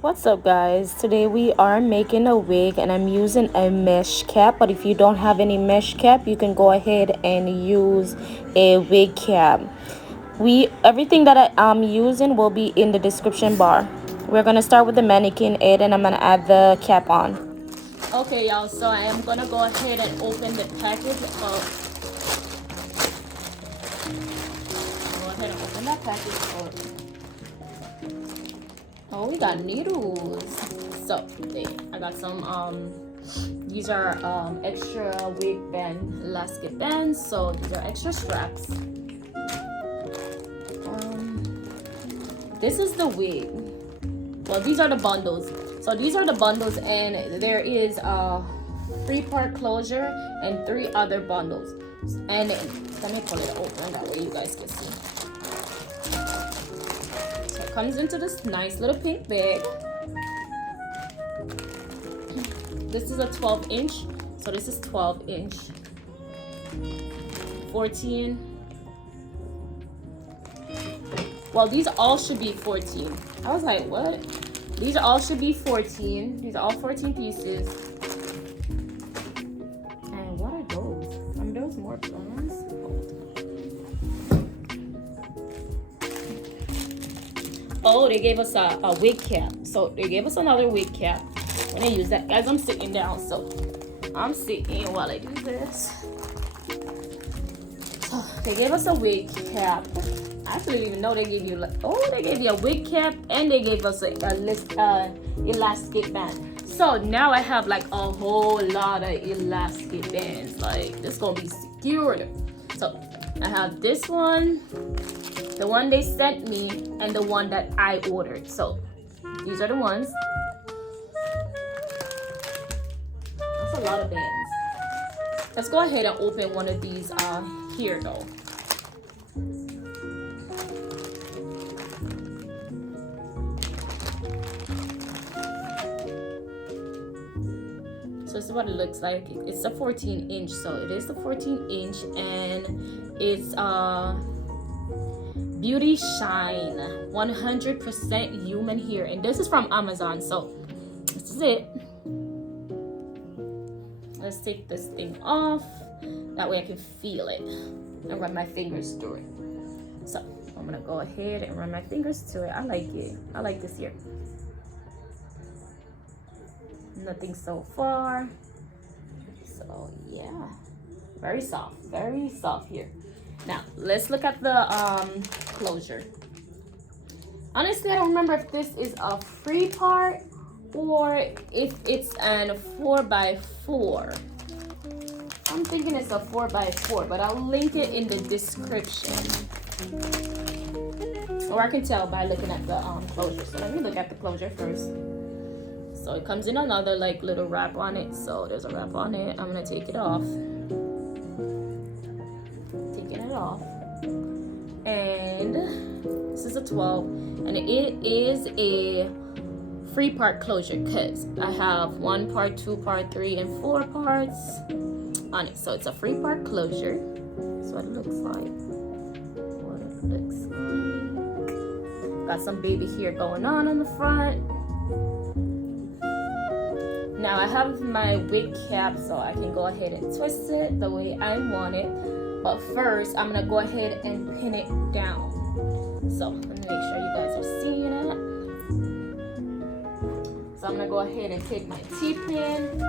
What's up, guys? Today we are making a wig and I'm using a mesh cap, but if you don't have any mesh cap, you can go ahead and use a wig cap. Everything that I'm using will be in the description bar. We're gonna start with the mannequin head and I'm gonna add the cap on. Okay, y'all, so I am gonna go ahead and open the package. Go ahead and open that package. Oh, we got needles. So I got some these are extra wig band elastic bands, so these are extra straps. This is the wig. Well, these are the bundles. So these are the bundles, and there is a 3-part closure and 3 other bundles. And let me pull it open, that way you guys can see. So it comes into this nice little pink bag. This is a 12-inch, so this is 12-inch, 14. Well, these all should be 14. I was like, what? These all should be 14. These are all 14 pieces. And what are those? Are those more bands? Oh, they gave us a wig cap. So they gave us another wig cap. I'm gonna use that. Guys, I'm sitting down, so I'm sitting while I do this. So they gave us a wig cap. I didn't even know they gave you, they gave you a wig cap and they gave us a elastic band. So now I have like a whole lot of elastic bands. Like, this gonna be secured. So I have this one, the one they sent me, and the one that I ordered. So these are the ones. That's a lot of bands. Let's go ahead and open one of these here though. So this is what it looks like. It's a 14-inch, so it is the 14-inch, and it's Beauty Shine 100% human hair, and this is from Amazon. So this is it. Let's take this thing off, that way I can feel it and run my fingers through it. So I'm gonna go ahead and run my fingers through it. I like it. I like this here. Nothing so far. So yeah, very soft here. Now let's look at the closure. Honestly, I don't remember if this is a 3-part or if it's an 4x4. I'm thinking it's a 4x4, but I'll link it in the description, or I can tell by looking at the closure. So let me look at the closure first. So it comes in another like little wrap on it. So there's a wrap on it. I'm gonna take it off. Taking it off. And this is a 12, and it is a 3-part closure because I have 1 part, 2 part, 3, and 4 parts on it. So it's a 3-part closure. That's what it looks like. Got some baby hair going on the front. Now I have my wig cap, so I can go ahead and twist it the way I want it. But first, I'm gonna go ahead and pin it down. So let me make sure you guys are seeing it. So I'm gonna go ahead and take my T-pin.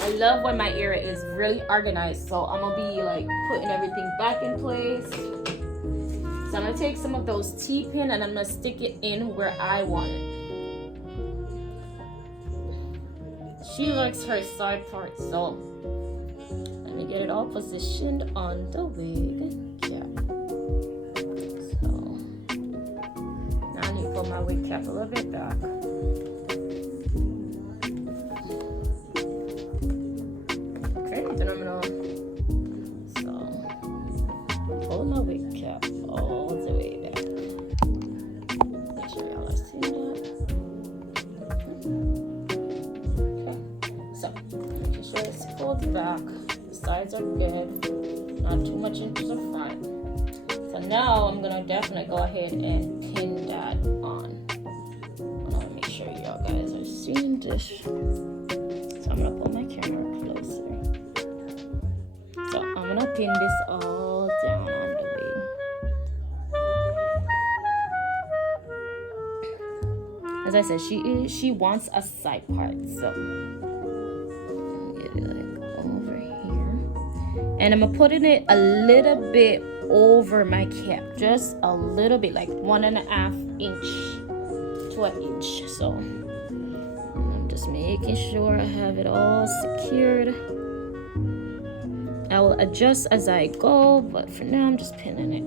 I love when my area is really organized, so I'm gonna be like putting everything back in place. So I'm gonna take some of those T-pin and I'm gonna stick it in where I want it. She likes her side part, so let me get it all positioned on the wig. Yeah. So now I need to pull my wig cap a little bit back. Okay, then I'm gonna pull my wig cap all the way back. Make sure y'all are seeing that. So, making sure it's pulled back. The sides are good. Not too much into the front. So So now I'm gonna definitely go ahead and pin that on. I wanna make sure y'all guys are seeing this. So I'm gonna pull my camera closer. So I'm gonna pin this all down on the wig. As I said, she wants a side part, so get it like over here. And I'm putting it a little bit over my cap, just a little bit, like 1.5 inch to an inch. So I'm just making sure I have it all secured. I will adjust as I go, but for now I'm just pinning it.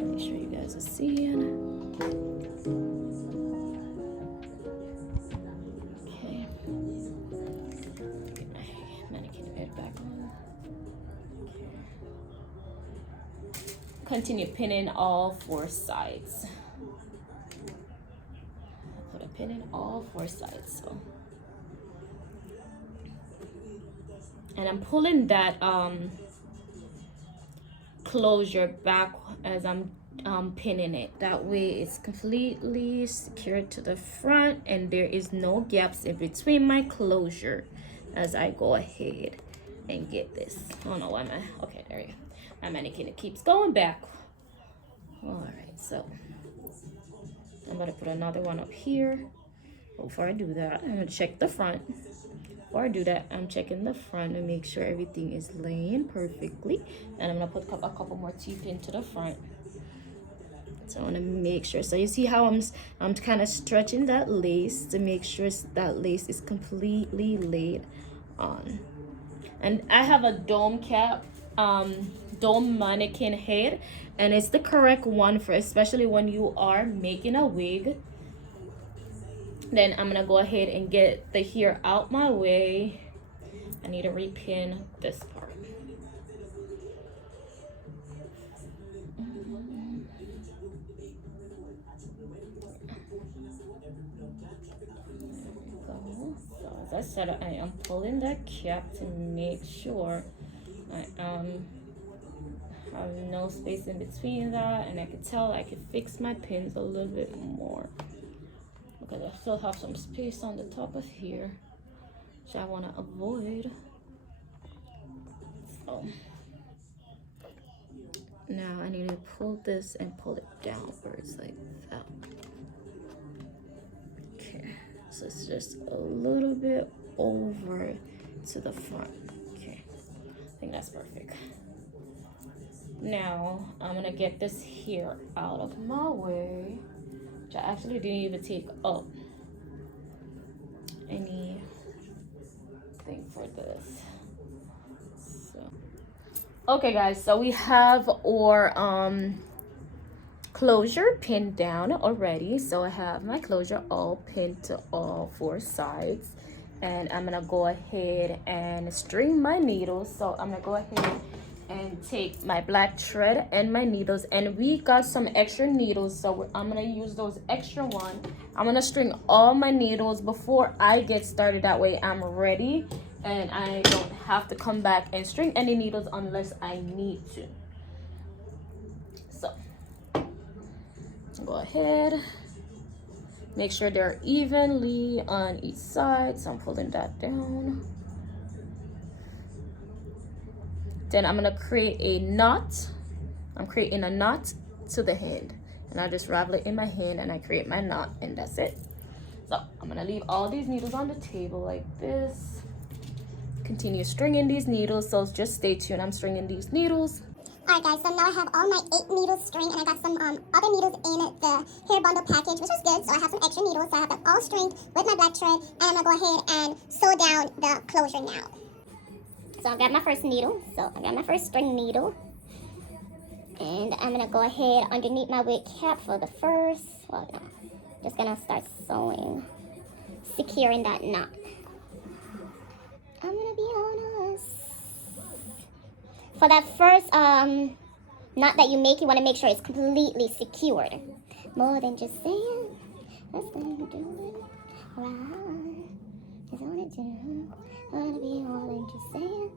Make sure you guys are seeing. Okay. Get my mannequin head back on. Okay. Continue pinning all 4 sides. Put a pin in all 4 sides. So. And I'm pulling that closure back as I'm pinning it. That way it's completely secured to the front and there is no gaps in between my closure as I go ahead and get this. I don't know why okay, there you go. My mannequin, it keeps going back. All right, so I'm gonna put another one up here. Before I do that, I'm gonna check the front. Before I do that, I'm checking the front to make sure everything is laying perfectly. And I'm gonna put a couple more teeth into the front. So I wanna make sure. So you see how I'm kind of stretching that lace to make sure that lace is completely laid on. And I have a dome cap, dome mannequin head, and it's the correct one for especially when you are making a wig. Then I'm gonna go ahead and get the hair out my way. I need to repin this part. So as I said, I am pulling that cap to make sure I have no space in between that, and I can tell I can fix my pins a little bit more. Because I still have some space on the top of here, which I want to avoid. So now I need to pull this and pull it downwards like that. Okay, so it's just a little bit over to the front. Okay, I think that's perfect. Now I'm gonna get this hair out of my way. I actually didn't even take up anything for this. So okay guys, so we have our closure pinned down already. So I have my closure all pinned to all 4 sides, and I'm gonna go ahead and string my needles. So I'm gonna go ahead and take my black thread and my needles, and we got some extra needles, so I'm gonna use those extra one. I'm gonna string all my needles before I get started, that way I'm ready and I don't have to come back and string any needles unless I need to. So go ahead, make sure they're evenly on each side. So I'm pulling that down. Then I'm gonna create a knot. I'm creating a knot to the hand, and I just ravel it in my hand and I create my knot, and that's it. So I'm gonna leave all these needles on the table like this. Continue stringing these needles, so just stay tuned. I'm stringing these needles. Alright guys, so now I have all my 8 needles stringed, and I got some other needles in the hair bundle package, which was good. So I have some extra needles, so I have them all stringed with my black thread, and I'm gonna go ahead and sew down the closure now. So I got my first needle, so I got my first string needle, and I'm gonna go ahead underneath my wig cap for the first, well no, just gonna start sewing, securing that knot. I'm gonna be honest. For that first knot that you make, you want to make sure it's completely secured. More than just saying, let's go do it right. Just wanna do, wanna be more than just saying.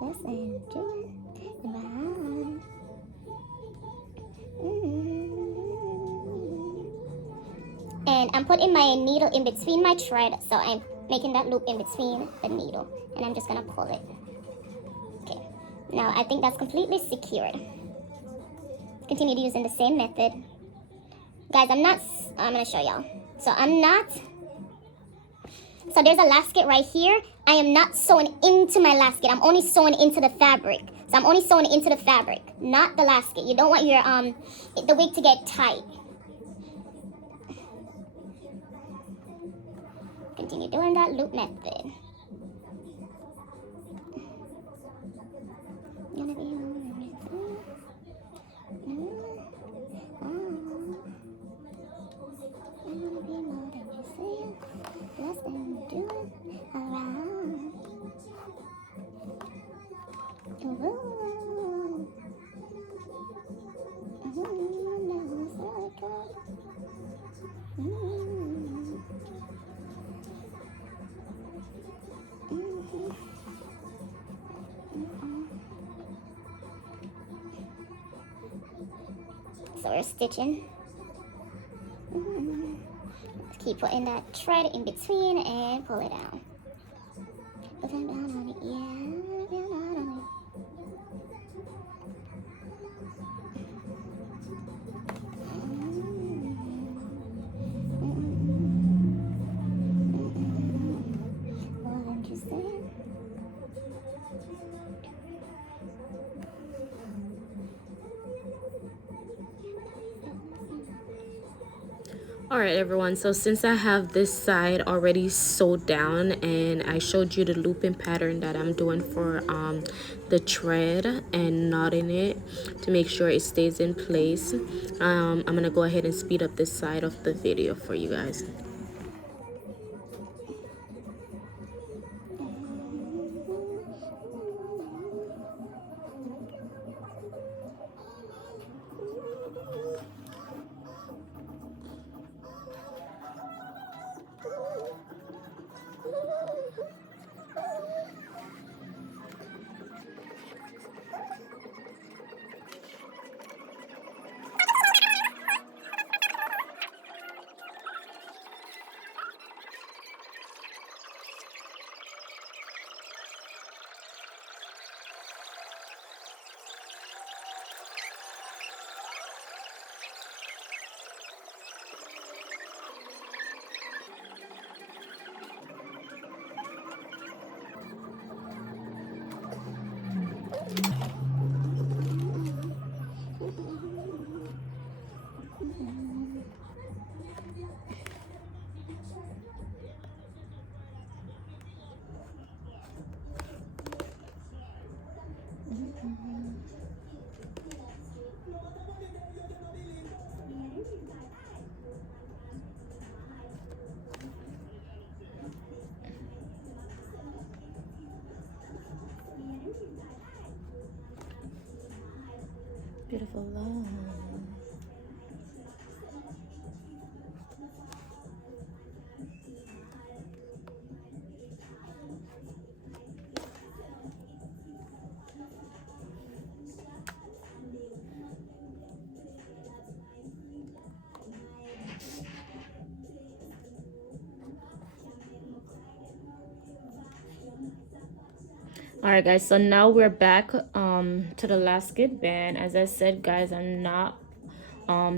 Let's undo it. Around. And I'm putting my needle in between my thread, so I'm making that loop in between the needle, and I'm just gonna pull it. Okay, now I think that's completely secured. Continue using the same method. Guys, I'm gonna show y'all. So so there's a lasket right here. I am not sewing into my lasket. I'm only sewing into the fabric. So I'm only sewing into the fabric, not the lasket. You don't want your the wig to get tight. Continue doing that loop method. So we're stitching. Keep putting that thread in between and pull it down. Put it down on it, yeah, down on it. What you say? All right, everyone, so since I have this side already sewed down and I showed you the looping pattern that I'm doing for the thread and knotting it to make sure it stays in place, I'm gonna go ahead and speed up this side of the video for you guys. Beautiful love. All right, guys, so now we're back to the lasket band. As I said, guys, I'm not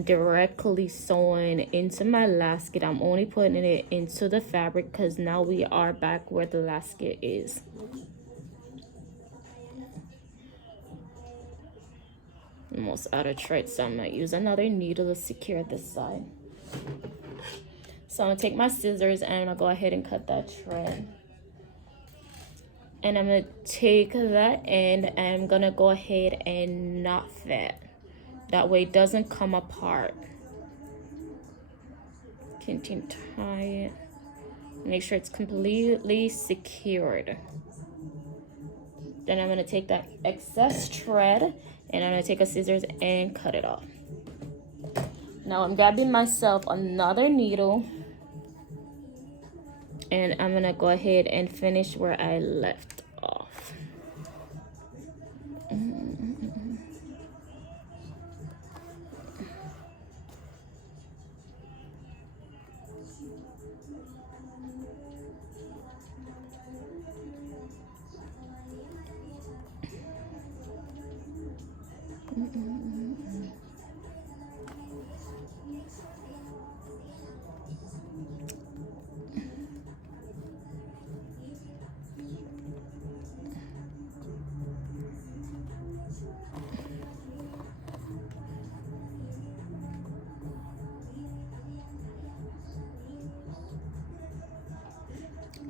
directly sewing into my lasket. I'm only putting it into the fabric because now we are back where the lasket is. Almost out of thread, so I'm gonna use another needle to secure this side. So I'm gonna take my scissors and I'm gonna go ahead and cut that thread. And I'm gonna take that end and I'm gonna go ahead and knot that. That way it doesn't come apart. Continue to tie it. Make sure it's completely secured. Then I'm gonna take that excess thread and I'm gonna take a scissors and cut it off. Now I'm grabbing myself another needle and I'm gonna go ahead and finish where I left off.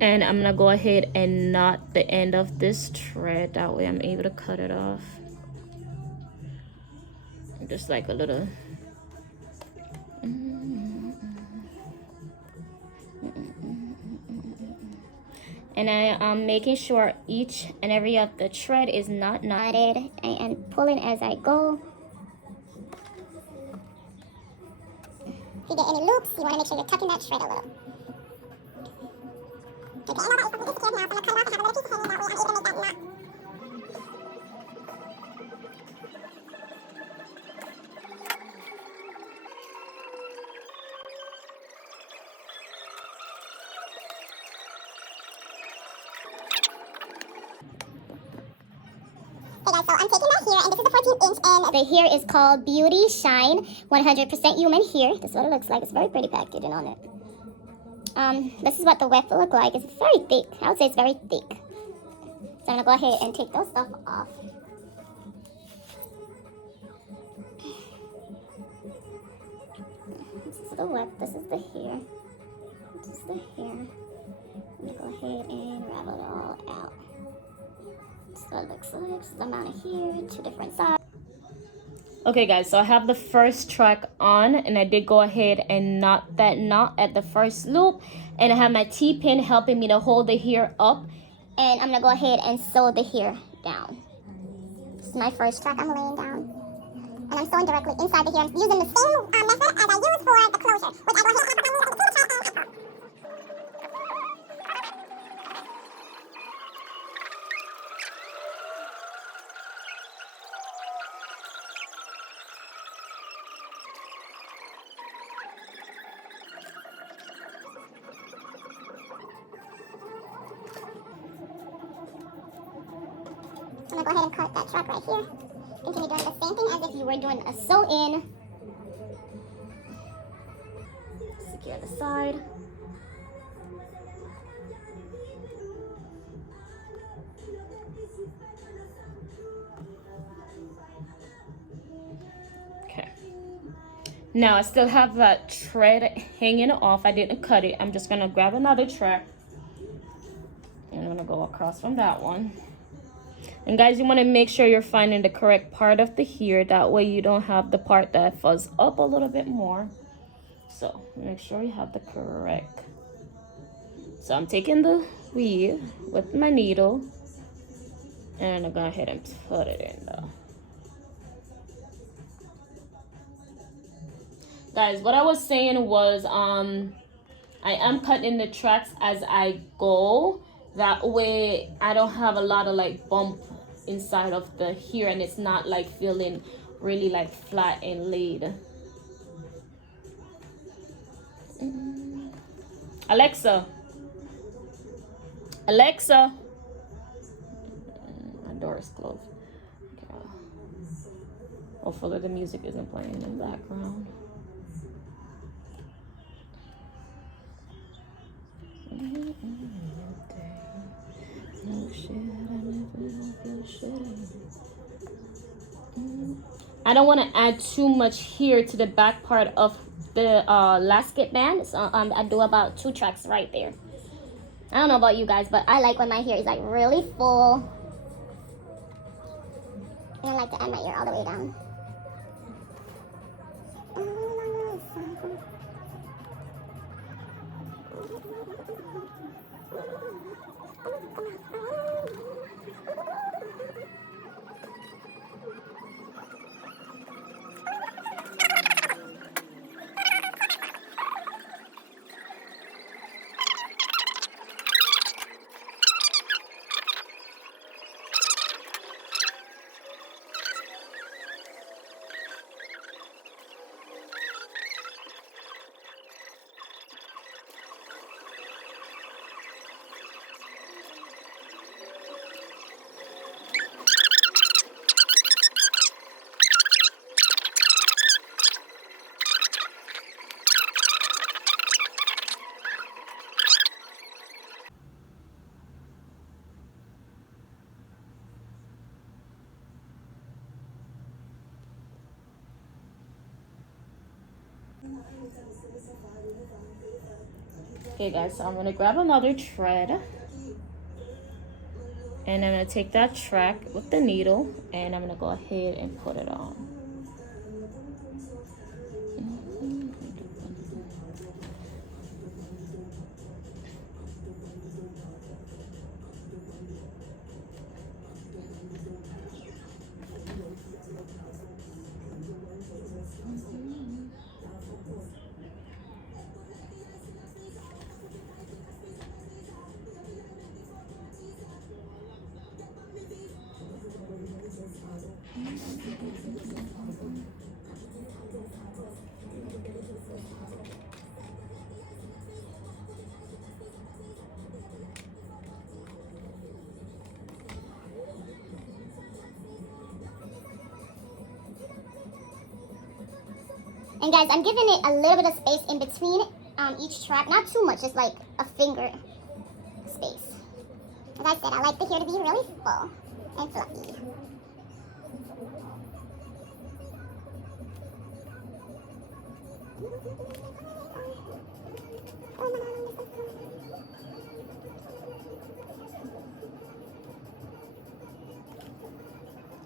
And I'm gonna go ahead and knot the end of this thread, that way I'm able to cut it off. Just like a little. And I am making sure each and every of the thread is not knotted, and pulling as I go. If you get any loops, you want to make sure you're tucking that thread a little. Okay, and now that it's disappeared now, so I'm going to cut it off and have a little piece hanging, that way I'm able to make that knot. Okay guys, so I'm taking that hair, and this is the 14-inch, and the hair is called Beauty Shine 100% Human Hair. This is what it looks like. It's very pretty packaging on it. This is what the weft will look like. It's very thick. I would say it's very thick. So I'm gonna go ahead and take those stuff off. This is the weft. This is the hair. This is the hair. I'm gonna go ahead and ravel it all out. So it looks like this amount of hair, two different sides. Okay guys, so I have the first track on, and I did go ahead and knot that knot at the first loop, and I have my T-pin helping me to hold the hair up, and I'm gonna go ahead and sew the hair down. This is my first track I'm laying down, and I'm sewing directly inside the hair. I'm using the same method as I use for the closure, which I go ahead and I'm gonna go ahead and cut that track right here. Continue doing the same thing as if you were doing a sew-in. secure the side. Okay. Now I still have that thread hanging off. I didn't cut it. I'm just gonna grab another track, and I'm gonna go across from that one. And guys, you want to make sure you're finding the correct part of the hair, that way you don't have the part that fuzz up a little bit more. So make sure you have the correct. So I'm taking the weave with my needle, and I'm gonna go ahead and put it in there. Guys, what I was saying was I am cutting the tracks as I go, that way I don't have a lot of like bump inside of the hair, and it's not like feeling really like flat and laid. Alexa, my door is closed. Okay. Hopefully the music isn't playing in the background. I don't want to add too much hair to the back part of the lasket band, so I do about 2 tracks right there. I don't know about you guys, but I like when my hair is like really full. I don't like to end my ear all the way down. Okay guys, so I'm gonna grab another thread, and I'm gonna take that track with the needle, and I'm gonna go ahead and put it on. And guys, I'm giving it a little bit of space in between each track. Not too much, just like a finger space. As I said, I like the hair to be really full and fluffy.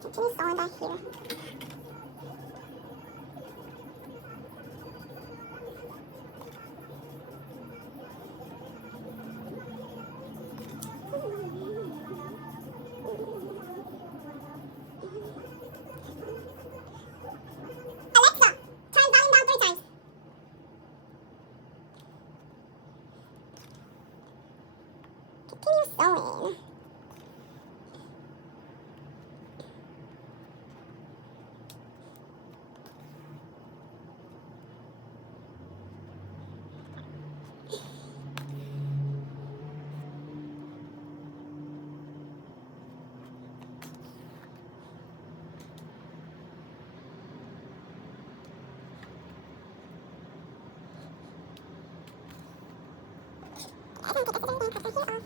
Continue sewing back here. Alexa, turn volume down 3 times. Continue sewing. I don't think I could cut the hair off.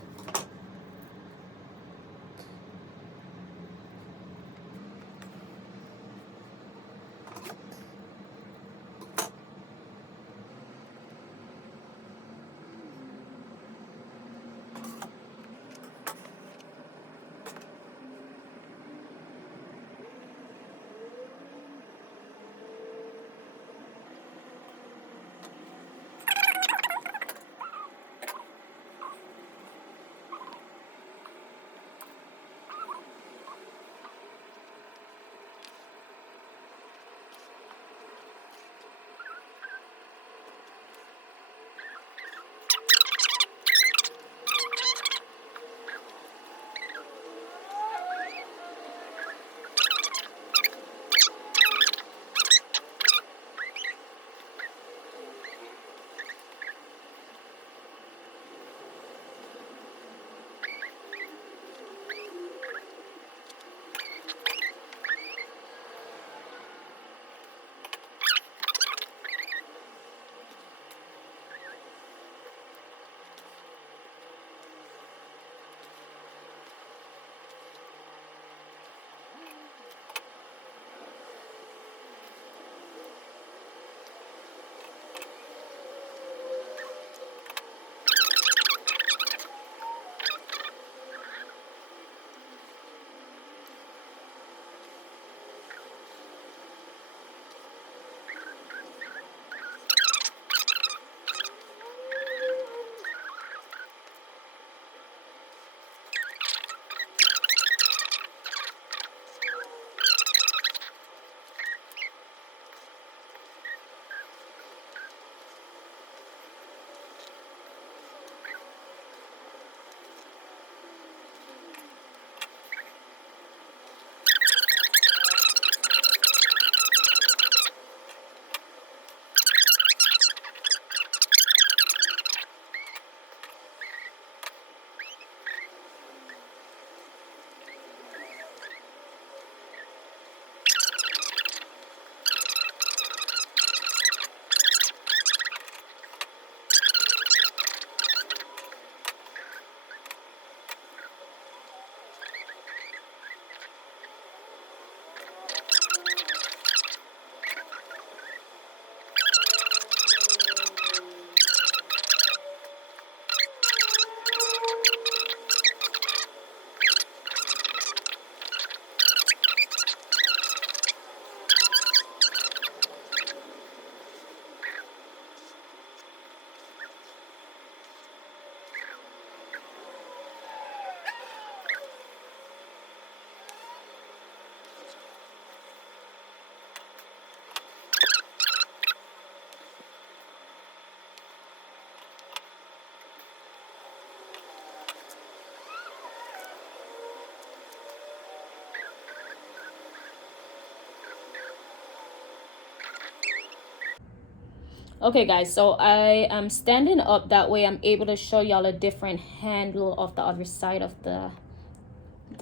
Okay guys, so I am standing up, that way I'm able to show y'all a different handle of the other side of the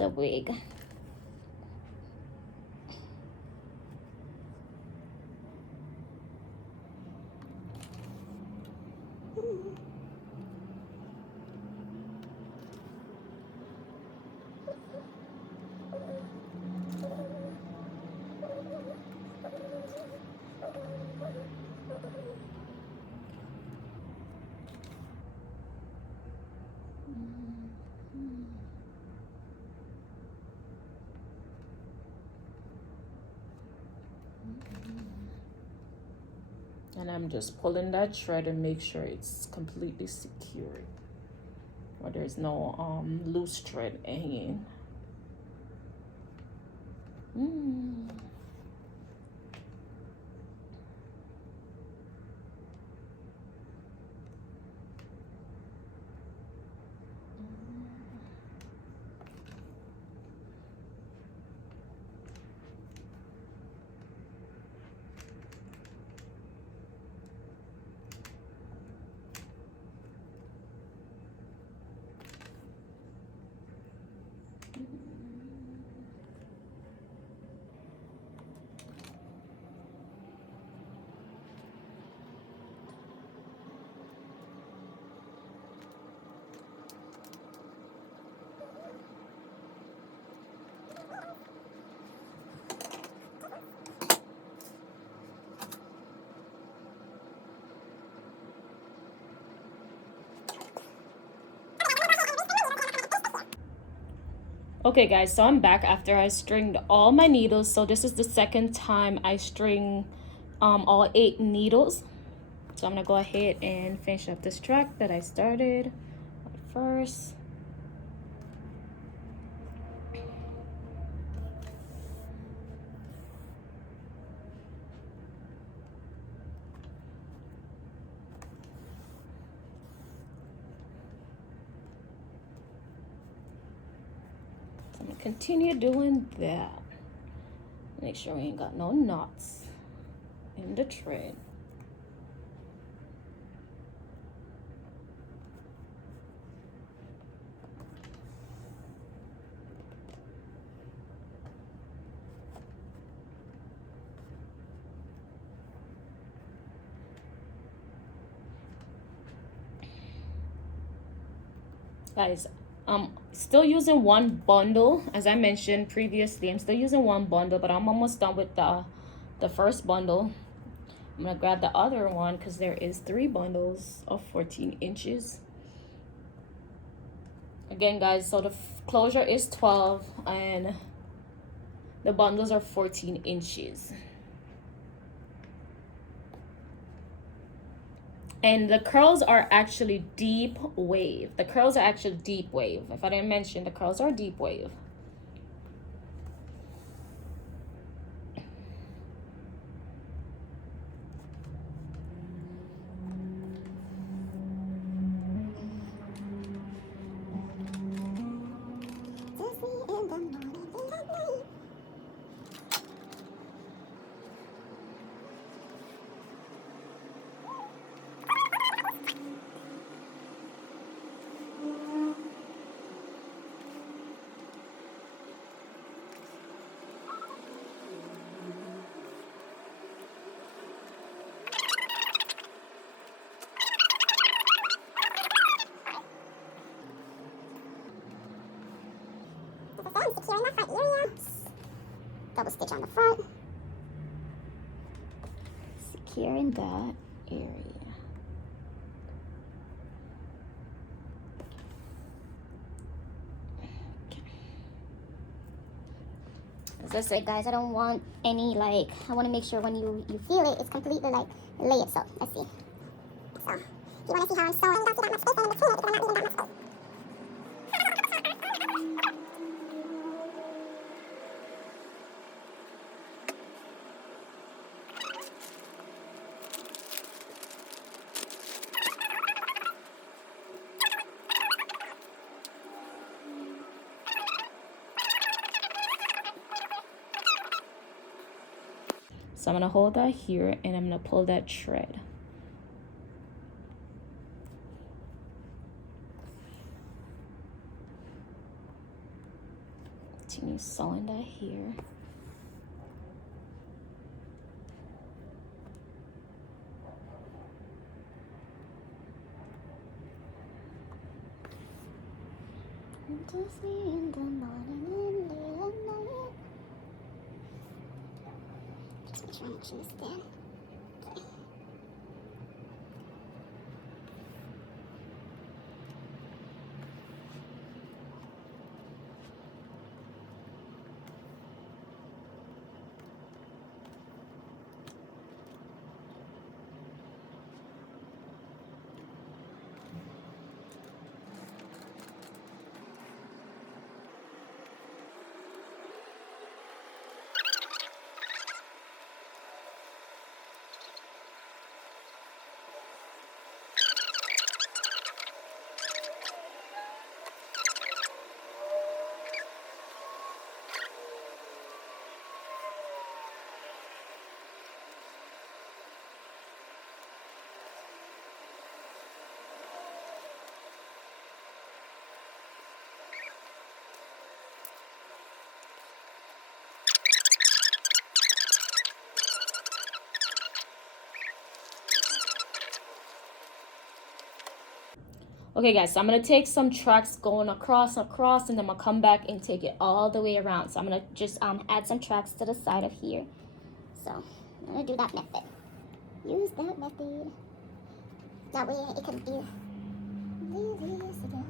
wig. And I'm just pulling that thread and make sure it's completely secure, or there's no loose thread hanging. Okay guys, so I'm back after I stringed all my needles. So this is the second time I string all 8 needles. So I'm gonna go ahead and finish up this track that I started first. I'm gonna continue doing that. Make sure we ain't got no knots in the thread. Guys, I'm still using one bundle. As I mentioned previously, I'm still using one bundle, but I'm almost done with the first bundle. I'm gonna grab the other one because there is 3 bundles of 14 inches. Again guys, so the closure is 12 and the bundles are 14 inches. And the curls are actually deep wave. The curls are actually deep wave. If I didn't mention, the curls are deep wave. I'm securing that front area. Double stitch on the front. Securing that area. As I said, guys, I don't want any, like, I want to make sure when you feel it, it's completely, like, layered. So, let's see. So, you want to see how I'm sewing? Don't see that much space in between it because I'm not leaving that much space. So I'm gonna hold that here and I'm gonna pull that thread. sewing that here. Just me in the morning and late at night. Just make sure I'm watching this down. Okay. Okay guys, so I'm gonna take some tracks going across, and then I'm gonna come back and take it all the way around. So I'm gonna just add some tracks to the side of here. So I'm gonna do that method. Use that method. That way it can be really visible.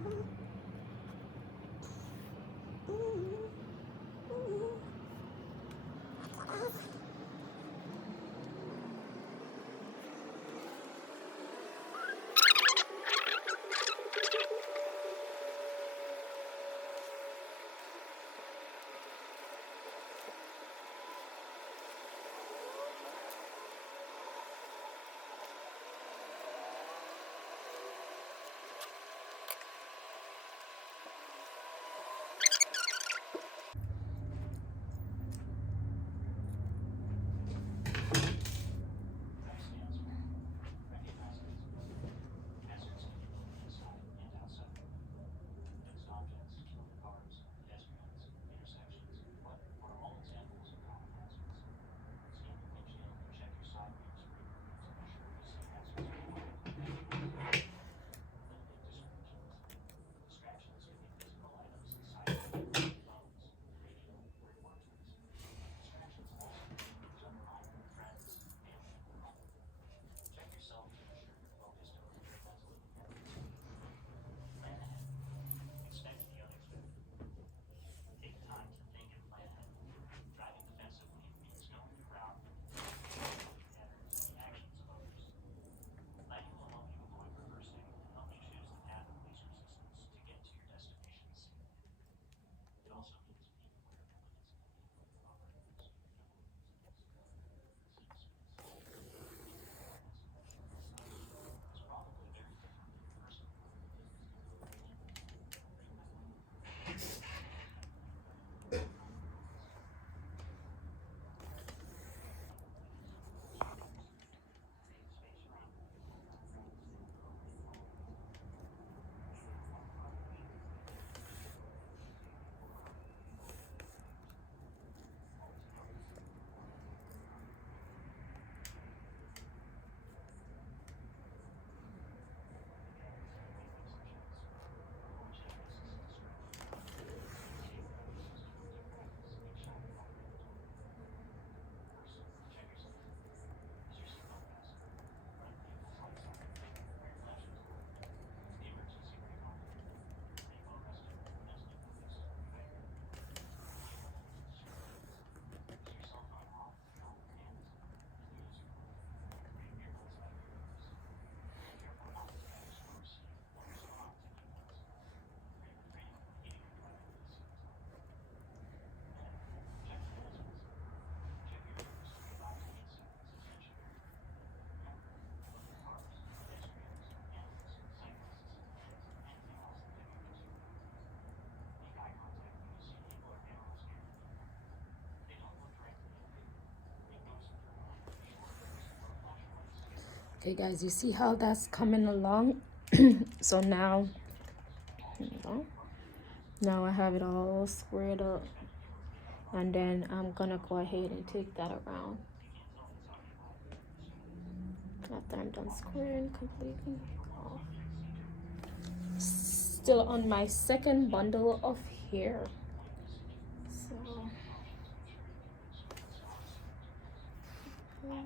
Okay guys, you see how that's coming along? So now I have it all squared up. And then I'm gonna go ahead and take that around after I'm done squaring completely off. Still on my second bundle of hair. So yeah.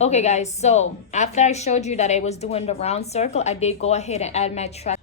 Okay guys, so after I showed you that I was doing the round circle, I did go ahead and add my track.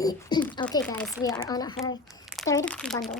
Okay guys, we are on her third bundle.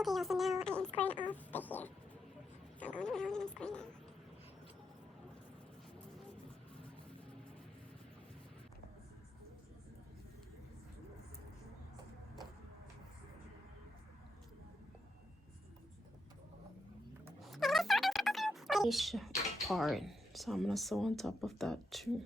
Okay, y'all, so now I am squaring off the hair. So I'm going around and I'm squaring that. Part, so I'm gonna sew on top of that too.